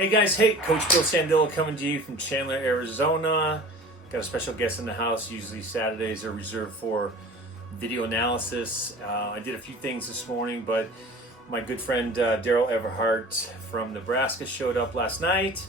Hey guys, Coach Bill Sandillo coming to you from Chandler, Arizona. Got a special guest in the house. Usually Saturdays are reserved for video analysis. I did a few things this morning, but my good friend Darrell Everhart from Nebraska showed up last night,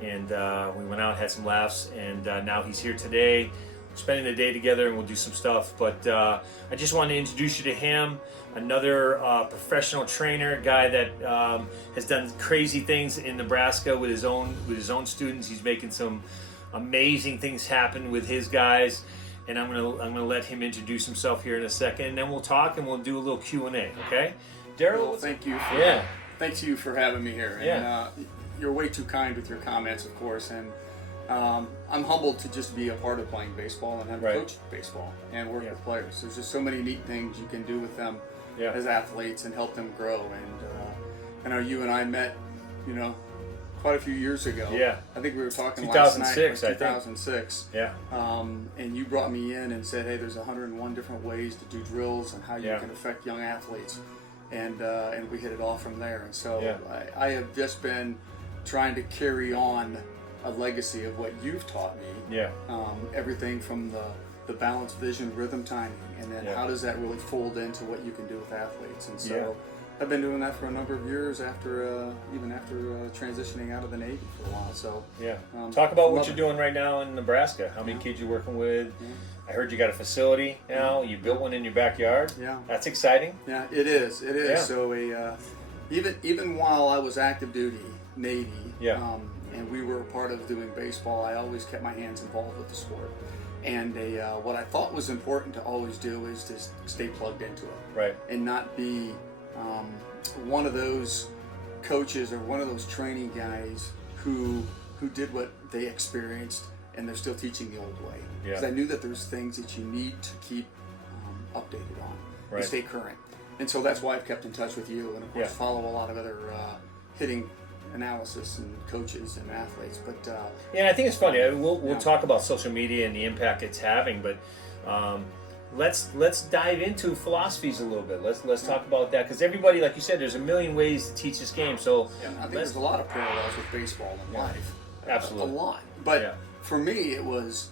and we went out, had some laughs, and now he's here today. We're spending the day together, and we'll do some stuff. But I just wanted to introduce you to him. Another professional trainer, guy that has done crazy things in Nebraska with his own students. He's making some amazing things happen with his guys, and I'm gonna let him introduce himself here in a second, and then we'll talk and we'll do a little Q&A. Okay, Darrell? Well, thank you for having me here. Yeah. And, you're way too kind with your comments, of course, and I'm humbled to just be a part of playing baseball and have coached baseball and work with players. There's just so many neat things you can do with them as athletes and help them grow. And I know you and I met, quite a few years ago. Yeah. I think we were talking 2006, last night. 2006. Yeah. And you brought me in and said, hey, there's 101 different ways to do drills and how you can affect young athletes. And we hit it off from there. And so I have just been trying to carry on a legacy of what you've taught me. Yeah. Everything from the balance, vision, rhythm, timing, and then how does that really fold into what you can do with athletes. And so I've been doing that for a number of years after transitioning out of the Navy for a while. So talk about what you're doing right now in Nebraska. How many kids you're working with? I heard you got a facility now. You built one in your backyard. Yeah. That's exciting. Yeah, it is. It is. Yeah. So even while I was active duty Navy, and we were a part of doing baseball, I always kept my hands involved with the sport. And what I thought was important to always do is just stay plugged into it, right? And not be one of those coaches or one of those training guys who did what they experienced and they're still teaching the old way. Because I knew that there's things that you need to keep updated on and stay current. And so that's why I've kept in touch with you and of course follow a lot of other hitting analysis and coaches and athletes. But I think it's funny. We'll talk about social media and the impact it's having, but let's dive into philosophies a little bit. Let's talk about that, because everybody, like you said, there's a million ways to teach this game. So I think there's a lot of parallels with baseball and life. Absolutely, a lot. But for me, it was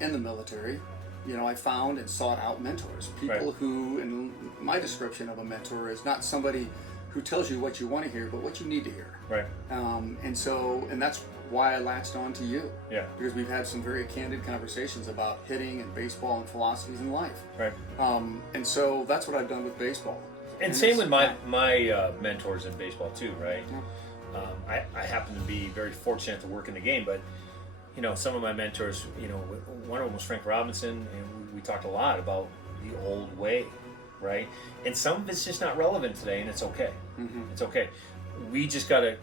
in the military. I found and sought out mentors, people who, and my description of a mentor is not somebody who tells you what you want to hear, but what you need to hear. Right. And that's why I latched on to you. Yeah. Because we've had some very candid conversations about hitting and baseball and philosophies in life. Right. And so that's what I've done with baseball. And same with my mentors in baseball too, right? Yeah. I happen to be very fortunate to work in the game, but some of my mentors, one of them was Frank Robinson, and we talked a lot about the old way. Right, and some of it's just not relevant today, and it's okay. Mm-hmm. It's okay. We just gotta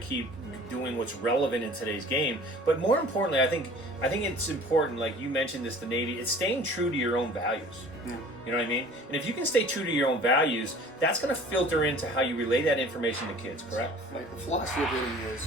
keep doing what's relevant in today's game. But more importantly, I think it's important. Like you mentioned this, the Navy. It's staying true to your own values. Yeah. You know what I mean? And if you can stay true to your own values, that's going to filter into how you relay that information to kids. Correct? Like the philosophy of hitting is,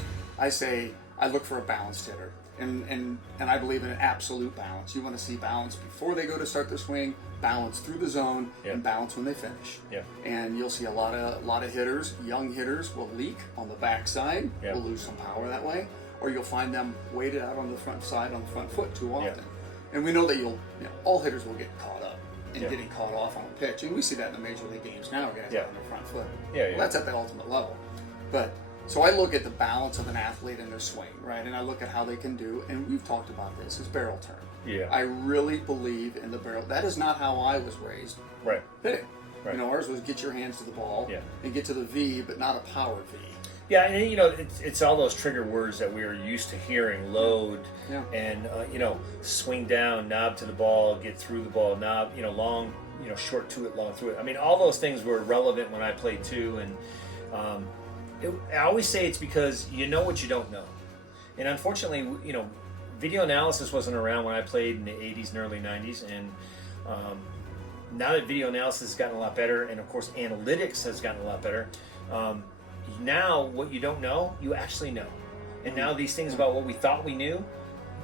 I look for a balanced hitter. And I believe in an absolute balance. You want to see balance before they go to start their swing, balance through the zone, and balance when they finish. Yeah. And you'll see a lot of hitters, young hitters, will leak on the backside, will lose some power that way, or you'll find them weighted out on the front side, on the front foot too often. Yeah. And we know that all hitters will get caught up in getting caught off on a pitch, and we see that in the major league games now. Guys on their front foot. Well, that's at the ultimate level, but. So I look at the balance of an athlete in their swing, right? And I look at how they can do, and we've talked about this, is barrel turn. Yeah. I really believe in the barrel. That is not how I was raised. Right. Hitting. Right. Ours was get your hands to the ball and get to the V, but not a power V. Yeah, and it's all those trigger words that we are used to hearing: load, and swing down, knob to the ball, get through the ball, knob, long, short to it, long through it. I mean, all those things were relevant when I played too, and. I always say it's because you know what you don't know. And unfortunately, video analysis wasn't around when I played in the 80s and early 90s. And now that video analysis has gotten a lot better, and of course analytics has gotten a lot better, now what you don't know, you actually know. And now these things about what we thought we knew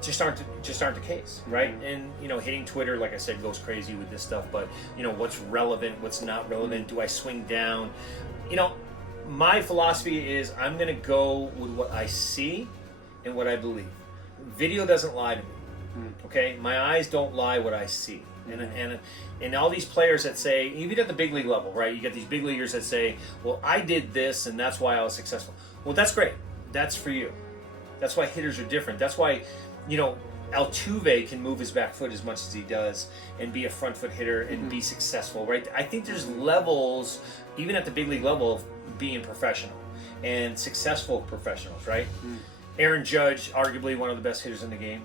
just aren't the case, right? And hitting Twitter, like I said, goes crazy with this stuff. But what's relevant, what's not relevant? Do I swing down? my philosophy is I'm going to go with what I see and what I believe. Video doesn't lie to me. Okay, my eyes don't lie what I see. And all these players that say, even at the big league level, right? You get these big leaguers that say, well, I did this and that's why I was successful. Well, that's great. That's for you. That's why hitters are different. That's why, Altuve can move his back foot as much as he does and be a front foot hitter and be successful, right? I think there's levels, even at the big league level, of being professional and successful professionals, right? Aaron Judge, arguably one of the best hitters in the game,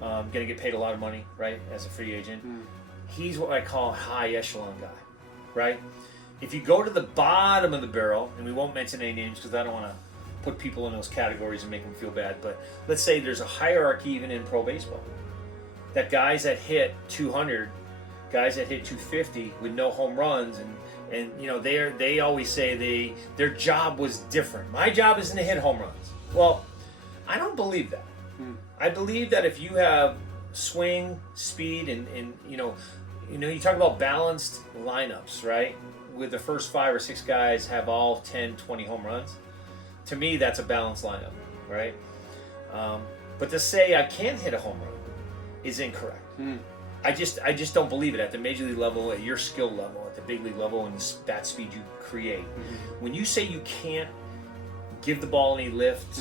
going to get paid a lot of money, right, as a free agent. He's what I call a high echelon guy, right? If you go to the bottom of the barrel, and we won't mention any names because I don't want to put people in those categories and make them feel bad, but let's say there's a hierarchy even in pro baseball. That guys that hit 200, guys that hit 250 with no home runs, and they always say their job was different. My job isn't to hit home runs. Well, I don't believe that. I believe that if you have swing, speed, and you talk about balanced lineups, right? With the first 5 or 6 guys have all 10, 20 home runs. To me, that's a balanced lineup, right? But to say I can't hit a home run is incorrect. I just don't believe it at the major league level, at your skill level, at the big league level, and the bat speed you create. When you say you can't give the ball any lift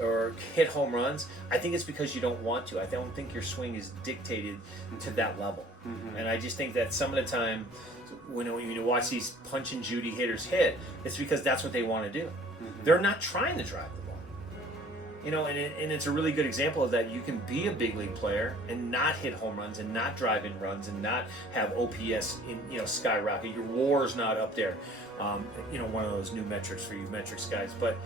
or hit home runs, I think it's because you don't want to. I don't think your swing is dictated to that level. And I just think that some of the time, when you watch these punch and Judy hitters hit, it's because that's what they want to do. They're not trying to drive the ball. And it's a really good example of that. You can be a big league player and not hit home runs and not drive in runs and not have OPS skyrocket. Your WAR's not up there. One of those new metrics for you metrics guys, but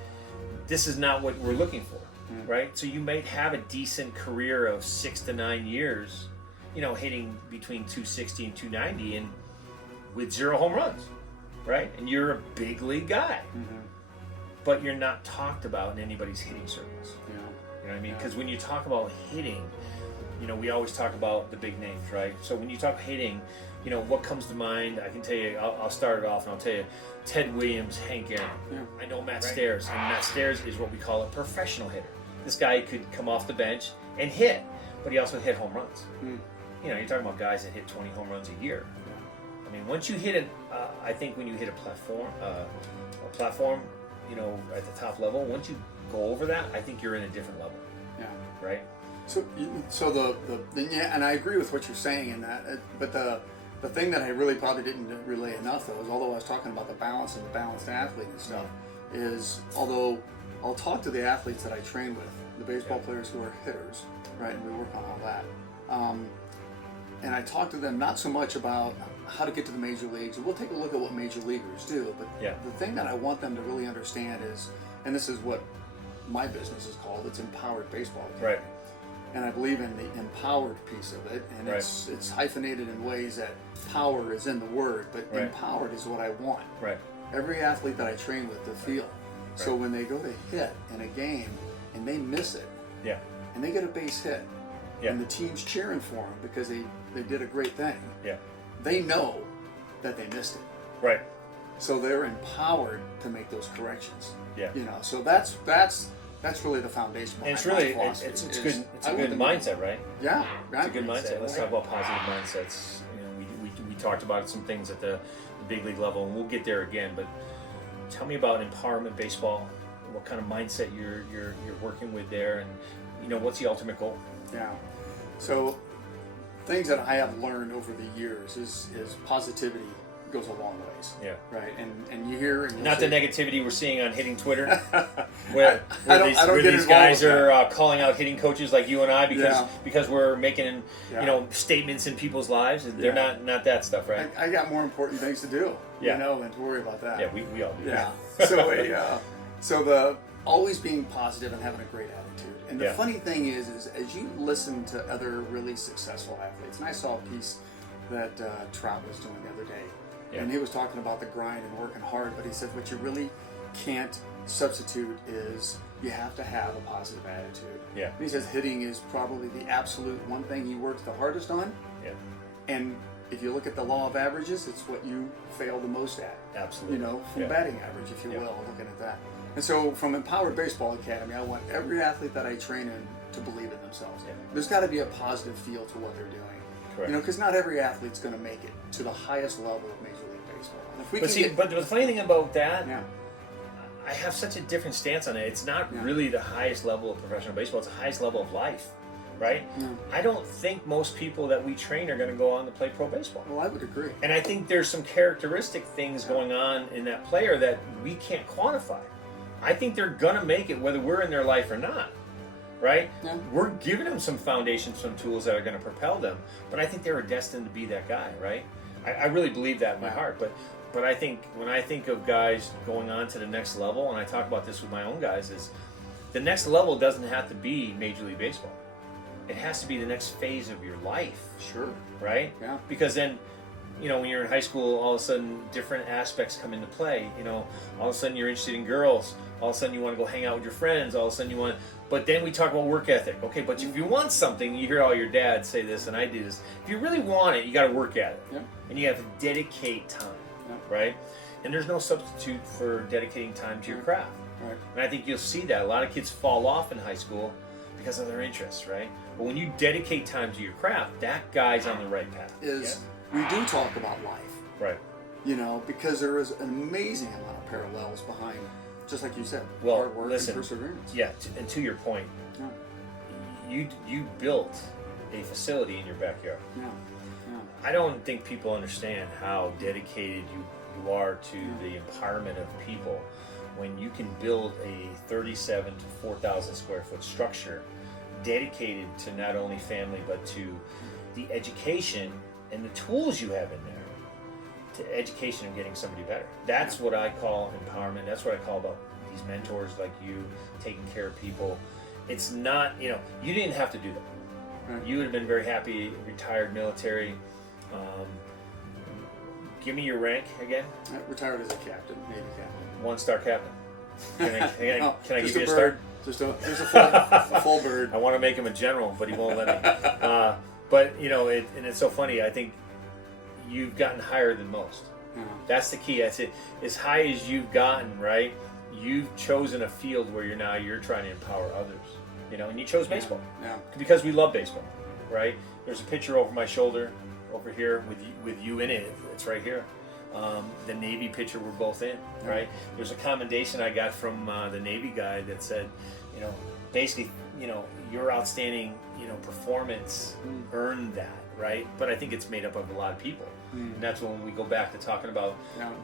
this is not what we're looking for, right? So you might have a decent career of 6 to 9 years, hitting between 260 and 290 and with 0 home runs, right? And you're a big league guy, but you're not talked about in anybody's hitting circles. You know what I mean? Because when you talk about hitting, we always talk about the big names, right? So when you talk hitting, what comes to mind? I can tell you, I'll start it off and I'll tell you, Ted Williams, Hank Aaron. I know Matt Stairs, and Matt Stairs is what we call a professional hitter. This guy could come off the bench and hit, but he also hit home runs. You're talking about guys that hit 20 home runs a year. I mean, once you hit it, I think when you hit a platform, at the top level, once you go over that, I think you're in a different level. Right. So and I agree with what you're saying in that, but the thing that I really probably didn't relay enough, though, is although I was talking about the balance and the balanced athlete and stuff, is although I'll talk to the athletes that I train with, the baseball players who are hitters, right, and we work on all that, and I talk to them not so much about how to get to the major leagues, and we'll take a look at what major leaguers do, but the thing that I want them to really understand is, and this is what my business is called, it's empowered baseball. Right. And I believe in the empowered piece of it, and it's hyphenated in ways that power is in the word, but empowered is what I want. Right. Every athlete that I train with to feel. So when they go to hit in a game and they miss it, and they get a base hit, and the team's cheering for them because they did a great thing, they know that they missed it. Right. So they're empowered to make those corrections. So that's really the foundation. And it's really it's a good mindset, right? Yeah, it's a good mindset. Let's talk about positive mindsets. We talked about some things at the big league level, and we'll get there again. But tell me about empowerment baseball. What kind of mindset you're working with there, and what's the ultimate goal? Yeah. So things that I have learned over the years is positivity goes a long ways. Yeah. Right. And you hear and not the negativity we're seeing on hitting Twitter, where these guys are calling out hitting coaches like you and I because we're making statements in people's lives. And they're not that stuff, right? I got more important things to do, than to worry about that. Yeah, we all do. Yeah. So the always being positive and having a great attitude. And the funny thing is as you listen to other really successful athletes, and I saw a piece that Trout was doing the other day. And he was talking about the grind and working hard, but he said what you really can't substitute is you have to have a positive attitude. Yeah. And he says hitting is probably the absolute one thing he works the hardest on. Yeah. And if you look at the law of averages, it's what you fail the most at. Absolutely. From batting average, if you will, looking at that. And so from Empowered Baseball Academy, I want every athlete that I train in to believe in themselves. Yeah. There's got to be a positive feel to what they're doing. Correct. Because not every athlete's going to make it to the highest level of Major League Baseball. And if we but the funny thing about that, yeah. I have such a different stance on it. It's not really the highest level of professional baseball. It's the highest level of life, right? Yeah. I don't think most people that we train are going to go on to play pro baseball. Well, I would agree. And I think there's some characteristic things going on in that player that we can't quantify. I think they're going to make it whether we're in their life or not, right? Yeah. We're giving them some foundations, some tools that are going to propel them. But I think they were destined to be that guy, right? I really believe that in my heart. But I think when I think of guys going on to the next level, and I talk about this with my own guys, is the next level doesn't have to be Major League Baseball. It has to be the next phase of your life. Sure. Right? Yeah. Because then, when you're in high school, all of a sudden different aspects come into play. All of a sudden you're interested in girls. All of a sudden you want to go hang out with your friends. All of a sudden you want to... But then we talk about work ethic. Okay, but if you want something, you hear all your dads say this, and I do this. If you really want it, you got to work at it. Yeah. And you have to dedicate time. Right? And there's no substitute for dedicating time to your craft. Right. And I think you'll see that. A lot of kids fall off in high school because of their interests, right? But when you dedicate time to your craft, that guy's on the right path. We do talk about life. Right. Because there is an amazing amount of parallels behind, just like you said, hard work and perseverance. Yeah, and to your point, you built a facility in your backyard. Yeah. I don't think people understand how dedicated you are to the empowerment of people when you can build a 37 to 4,000 square foot structure dedicated to not only family but to the education and the tools you have in there to education and getting somebody better. That's what I call empowerment. That's what I call about these mentors like you, taking care of people. It's not, you didn't have to do that. Right. You would have been very happy, retired military. Give me your rank again. I retired as a captain, Navy captain. 1-star captain. Can I give you a bird. star? Just a full bird. I want to make him a general, but he won't let me. But and it's so funny. I think you've gotten higher than most. Yeah. That's the key. That's it. As high as you've gotten, right? You've chosen a field where you're trying to empower others. And you chose baseball. Yeah. Because we love baseball, right? There's a picture over my shoulder, over here with you in it. It's right here. The Navy picture we're both in, right? There's a commendation I got from the Navy guy that said, basically, your outstanding, performance earned that, right? But I think it's made up of a lot of people. And that's when we go back to talking about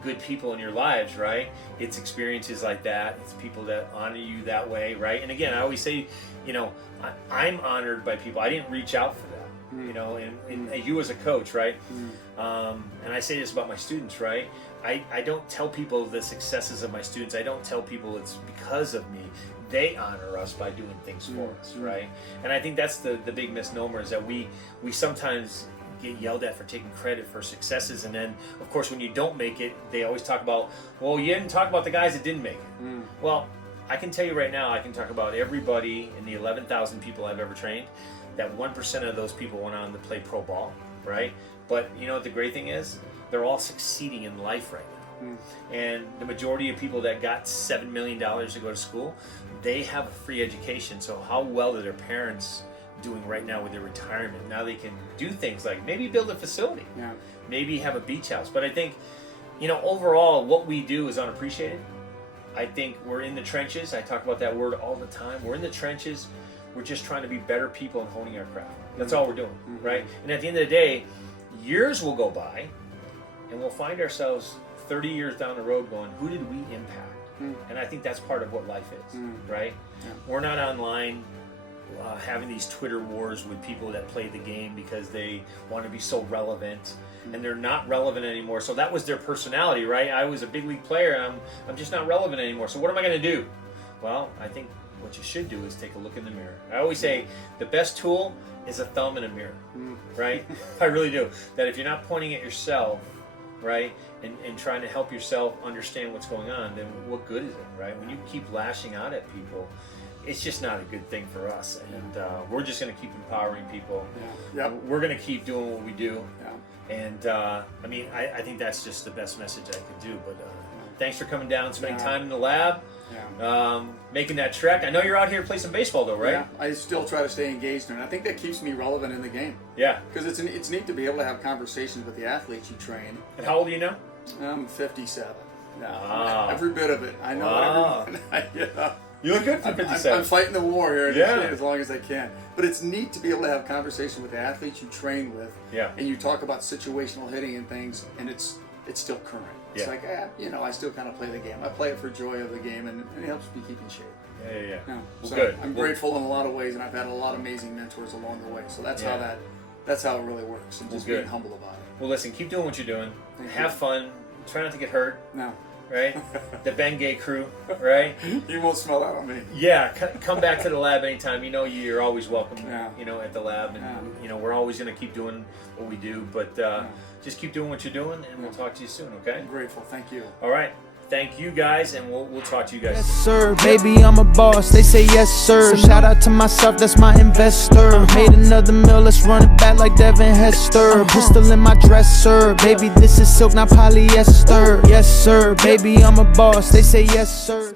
good people in your lives, right? It's experiences like that. It's people that honor you that way, right? And again, I always say, I'm honored by people. I didn't reach out for that. And you as a coach, right? And I say this about my students, right? I don't tell people the successes of my students. I don't tell people it's because of me. They honor us by doing things for us, right? And I think that's the big misnomer is that we sometimes get yelled at for taking credit for successes, and then of course when you don't make it, they always talk about, well, you didn't talk about the guys that didn't make it. Well, I can tell you right now, I can talk about everybody in the 11,000 people I've ever trained. That 1% of those people went on to play pro ball, right? But what the great thing is? They're all succeeding in life right now. And the majority of people that got $7 million to go to school, they have a free education. So how well are their parents doing right now with their retirement? Now they can do things like maybe build a facility, maybe have a beach house. But I think, overall, what we do is unappreciated. I think we're in the trenches. I talk about that word all the time. We're in the trenches. We're just trying to be better people and honing our craft. That's all we're doing, right? And at the end of the day, years will go by, and we'll find ourselves 30 years down the road going, who did we impact? And I think that's part of what life is, right? Yeah. We're not online having these Twitter wars with people that play the game because they want to be so relevant, and they're not relevant anymore. So that was their personality, right? I was a big league player, and I'm just not relevant anymore. So what am I going to do? Well, I think what you should do is take a look in the mirror. I always say the best tool is a thumb in a mirror, right? I really do. That if you're not pointing at yourself, right, and trying to help yourself understand what's going on, then what good is it, right? When you keep lashing out at people, it's just not a good thing for us. And we're just going to keep empowering people. Yeah. Yep. We're going to keep doing what we do. Yeah. And I mean, I think that's just the best message I could do. But thanks for coming down and spending time in the lab. Yeah. Making that trek. I know you're out here to play some baseball though, right? Yeah, I still try to stay engaged in it. I think that keeps me relevant in the game. Yeah. Because it's neat to be able to have conversations with the athletes you train. And how old are you now? I'm 57. No, Wow. every bit of it. I know every yeah. You look good for 57. I'm fighting the war here Yeah. as long as I can. But it's neat to be able to have conversations with the athletes you train with. Yeah. And you talk about situational hitting and things, and it's still current. It's like, I still kind of play the game. I play it for joy of the game, and it helps me keep in shape. Yeah. Well, so good. I'm grateful in a lot of ways, and I've had a lot of amazing mentors along the way. So that's how it really works, and just being humble about it. Well, listen, keep doing what you're doing. Have fun. Try not to get hurt. No. Right? The Bengay crew, right? You won't smell that on me. Yeah, come back to the lab anytime. You know you're always welcome. Yeah. You know, at the lab, and you know we're always going to keep doing what we do. But just keep doing what you're doing, and we'll talk to you soon. Okay? I'm grateful. Thank you. All right. Thank you guys, and we'll talk to you guys. Yes, sir. Baby, I'm a boss. They say yes, sir. Shout out to myself, that's my investor. Made another meal, let's run it back like Devin Hester. Pistol in my dresser. Baby, this is silk, not polyester. Yes, sir. Baby, I'm a boss. They say yes, sir.